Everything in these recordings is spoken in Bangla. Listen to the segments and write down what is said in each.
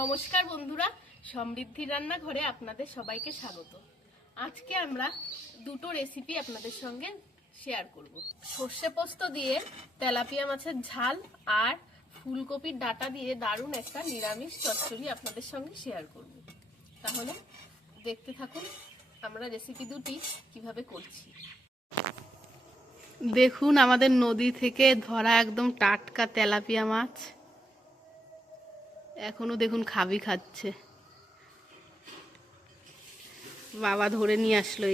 নমস্কার বন্ধুরা, সমৃদ্ধির রান্নাঘরে আপনাদের সবাইকে স্বাগত। আজকে আমরা দুটো রেসিপি আপনাদের সঙ্গে শেয়ার করব। সর্ষে পোস্ত দিয়ে তেলাপিয়া মাছের ঝাল আর ফুলকপির ডাঁটা দিয়ে দারুণ একটা নিরামিষ চচ্চড়ি আপনাদের সঙ্গে শেয়ার করব। তাহলে দেখতে থাকুন আমরা রেসিপি দুটি কিভাবে করছি। দেখুন আমাদের নদী থেকে ধরা একদম টাটকা তেলাপিয়া মাছ, এখনো দেখুন খাবি খাচ্ছে। বাবা ধরে নিয়ে আসলো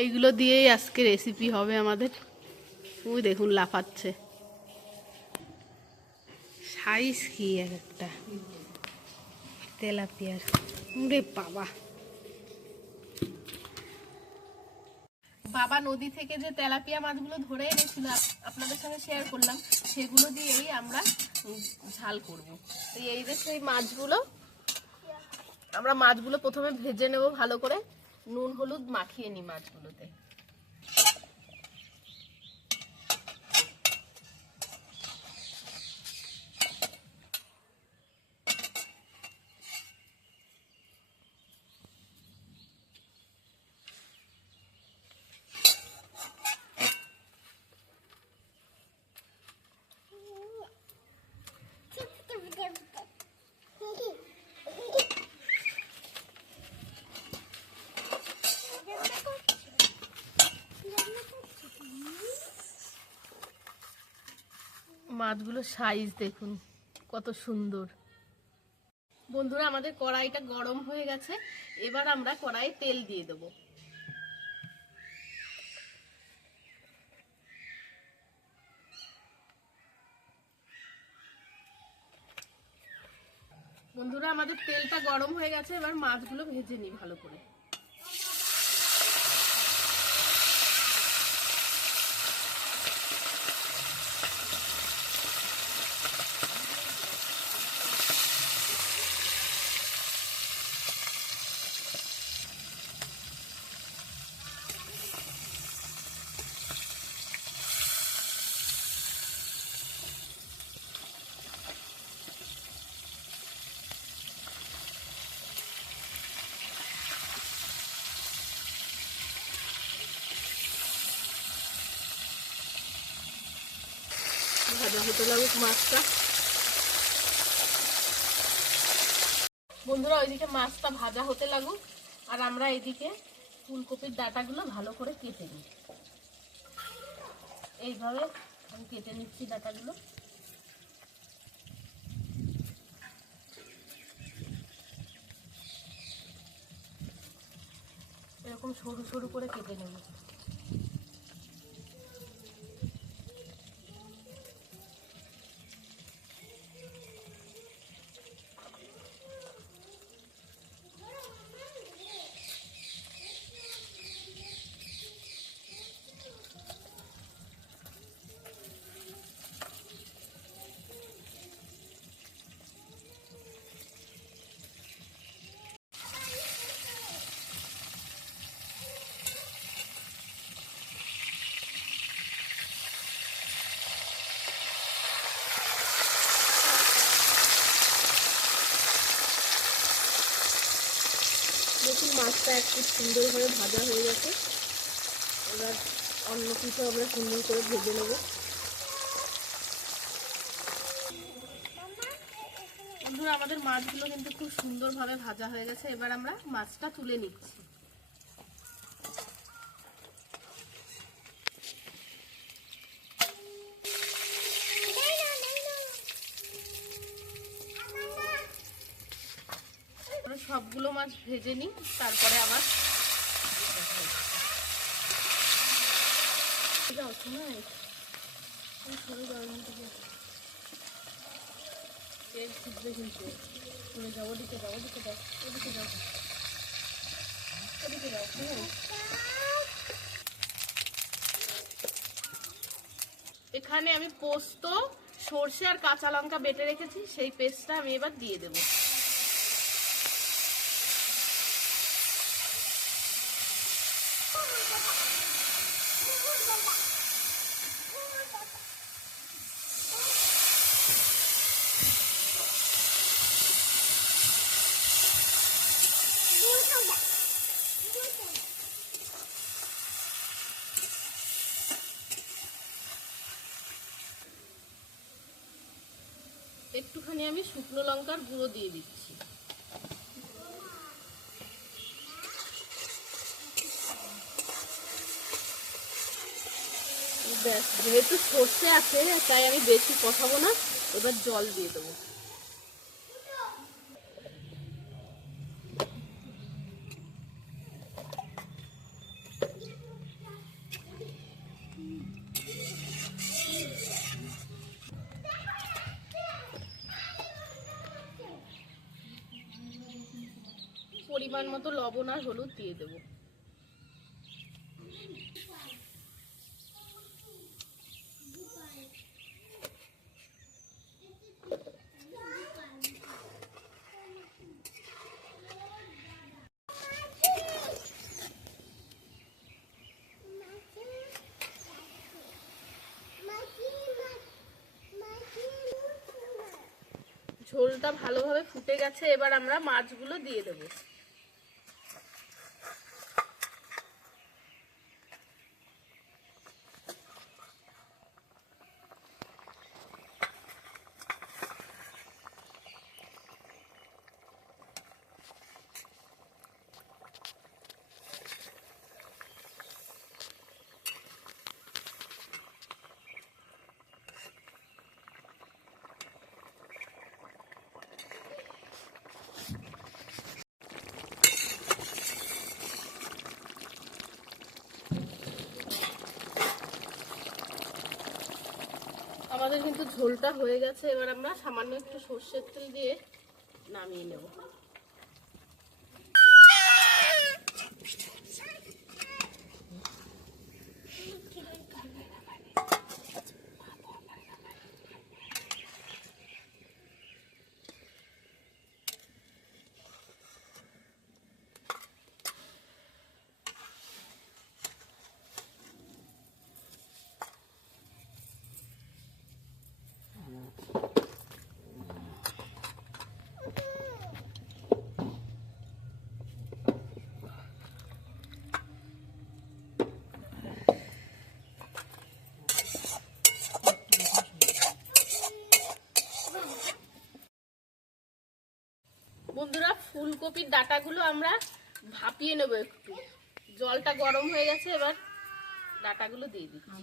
এইগুলো দিয়েই আজকে রেসিপি হবে আমাদের। ওই দেখুন লাফাচ্ছে, সাইজ কি এক একটা তেলাপিয়ার। ওরে বাবা, বাবা নদী থেকে যে তেলাপিয়া মাছগুলো ধরে এনেছিল আপনাদের সঙ্গে শেয়ার করলাম, সেগুলো দিয়েই আমরা ঝাল করব। তো এই যে সেই মাছগুলো, আমরা মাছগুলো প্রথমে ভেজে নেব ভালো করে, নুন হলুদ মাখিয়ে নিই মাছগুলোতে। মাছগুলোর সাইজ দেখুন কত সুন্দর। বন্ধুরা, আমাদের কড়াইটা গরম হয়ে গেছে, এবার আমরা কড়াইয়ে তেল দিয়ে দেব। বন্ধুরা, আমাদের তেলটা গরম হয়ে গেছে, এবার মাছগুলো ভেজে নিই ভালো করে। ভাজা হতে লাগুক মাছটা। বন্ধুরা, ওইদিকে মাছটা ভাজা হতে লাগুক, আর আমরা এদিকে ফুলকপির ডাঁটাগুলো ভালো করে কেটে নিই। এইভাবে আমি কেটে নিচ্ছি ডাঁটাগুলো। এরকম সরু সরু করে কেটে নেব। দেখুন মাছটা একটু সুন্দরভাবে ভাজা হয়ে গেছে। এবার অন্য কিছু আমরা সুন্দর করে ভেজে নেব। বন্ধুরা, আমাদের মাছগুলো কিন্তু খুব সুন্দরভাবে ভাজা হয়ে গেছে, এবার আমরা মাছটা তুলে নিচ্ছি। সবগুলো মাছ ভেজে নিই, তারপরে আবার এখানে আমি পোস্ত, সর্ষে আর কাঁচা লঙ্কা বেটে রেখেছি, সেই পেস্টটা আমি এবার দিয়ে দেবো। একটুখানি আমি শুকনো লঙ্কার গুঁড়ো দিয়ে দিচ্ছি। ব্যাস, যেহেতু সর্ষে আছে তাই আমি বেশি কষাবো না, এবার জল দিয়ে দেবো। পরিমাণ মতো লবণ আর হলুদ দিয়ে দেবো। ঝোলটা ভালোভাবে ফুটে গেছে, এবার আমরা মাছগুলো দিয়ে দেবো। আমাদের কিন্তু ঝোলটা হয়ে গেছে, এবার আমরা সামান্য একটু সর্ষের তেল দিয়ে নামিয়ে নেব। বন্ধুরা, ফুলকপির ডাঁটাগুলো আমরা ভাপিয়ে নেব একটু। জলটা গরম হয়ে গেছে, এবার ডাঁটাগুলো দিয়ে দিচ্ছি।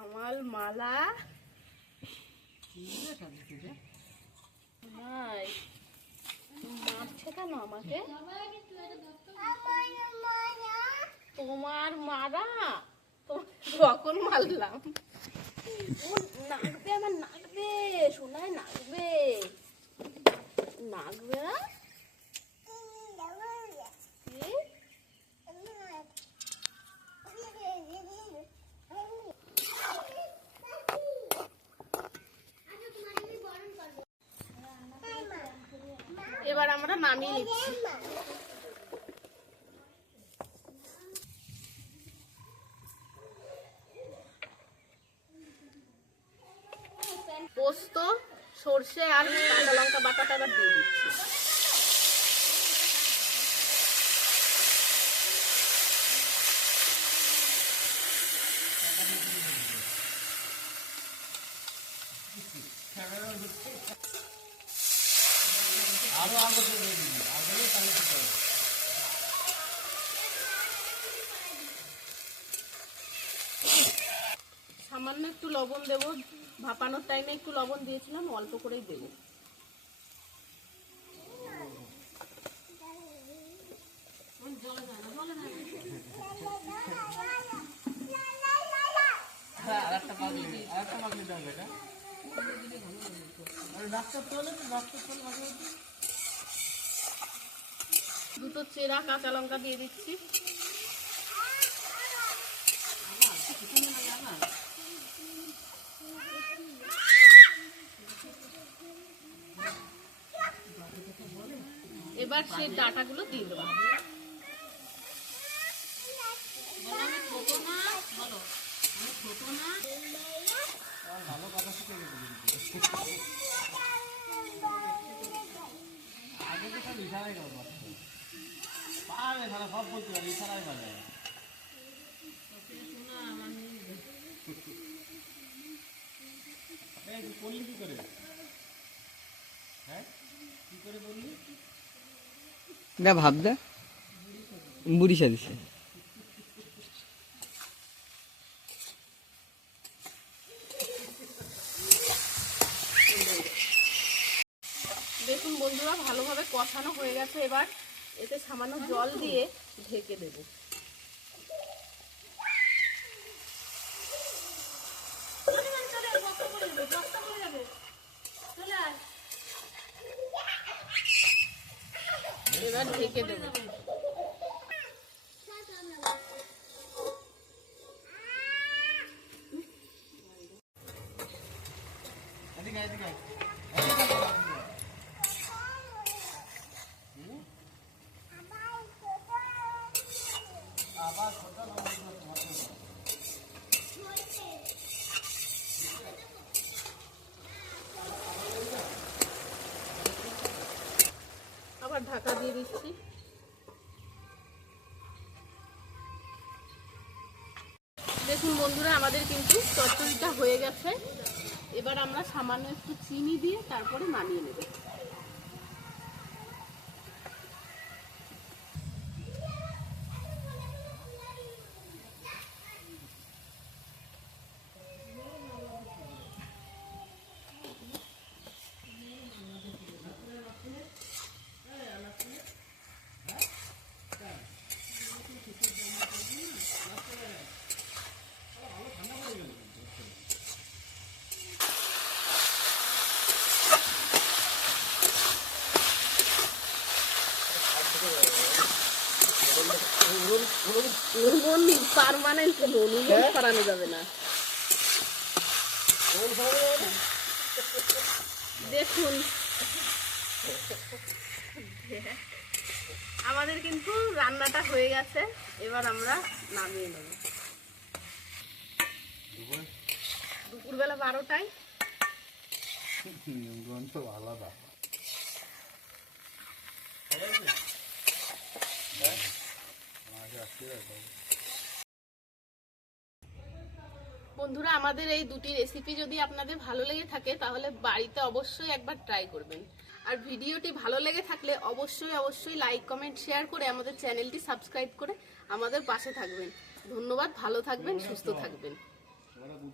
আমার মালা মারছে কেন আমাকে? তোমার মারা কখন মারলাম? নাকবে, আমার নাকবে, শোনায় নাকবে, নাকবে। এবার আমরা নামিয়ে নিচ্ছি। পোস্ত, সর্ষে আর কাঁচা লঙ্কা বাটাটা এবার দিয়ে দিচ্ছি। সামান্য একটু লবণ দেব, ভাপানোর টাইমে একটু লবণ দিয়েছিলাম, অল্প করেই দেব। দুটো চেরা কাঁচা লঙ্কা দিয়ে দিচ্ছি। এবার সেই ডাঁটাগুলো দিয়ে দেবো। এখানে সব বলতে পারি ইশারায় মানে এই তুই বললি কি করে? হ্যাঁ কি করে বললি? না ভাবদা বুড়ি সাদিছে দেখুন বন্ধুরা ভালোভাবে কষানো হয়ে গেছে। এবার এতে সামান্য জল দিয়ে ঢেকে দেব। এবার ঢেকে দেব। এদিকে এদিকে আবার ঢাকা দিয়ে দিচ্ছি। দেখুন বন্ধুরা আমাদের কিন্তু চচ্চড়িটা হয়ে গেছে। এবার আমরা সামান্য একটু চিনি দিয়ে তারপরে নামিয়ে নেব। পার্মানেন্ট করানো যাবে না। দেখুন আমাদের কিন্তু রান্নাটা হয়ে গেছে। এবার আমরা নামিয়ে নেব। দুপুরবেলা 12টায় গন্ধ আলাদা। বন্ধুরা আমাদের এই দুটি রেসিপি যদি আপনাদের ভালো লেগে থাকে তাহলে বাড়িতে অবশ্যই একবার ট্রাই করবেন। আর ভিডিওটি ভালো লেগে থাকলে অবশ্যই লাইক কমেন্ট শেয়ার করে আমাদের চ্যানেলটি সাবস্ক্রাইব করে আমাদের পাশে থাকবেন। ধন্যবাদ, ভালো থাকবেন, সুস্থ থাকবেন।